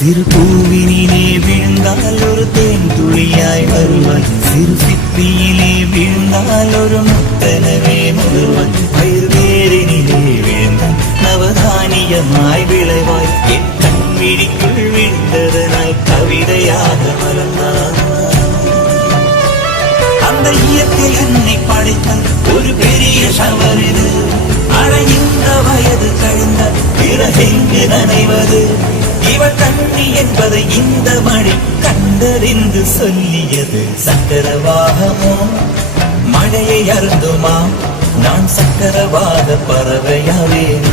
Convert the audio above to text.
சிறு பூவினிலே விழுந்தால் ஒரு தேன் துளியாய் வருவாய், சிறு சிப்பியிலே விழுந்தால் ஒரு முத்தனவே முழுவாய், பயிர்வேரினிலே விழுந்தால் நவதானியமாய் விளைவாய், என் கண்விழிக்குள் விழுந்ததனாய் கவிதையாக மலர்ந்தாய். அந்த இயற்கை என்னை படைத்தால் ஒரு பெரிய ஷவர் இது, அழைந்த வயது கழிந்த பிறகெங்கு நனைவது, இவள் கண்ணி என்பதை இந்த மழை கண்டறிந்து சொல்லியது. சக்கரவாகமோ மழையை அருந்துமா, நான் சக்கரவாக பறவையாவேன்.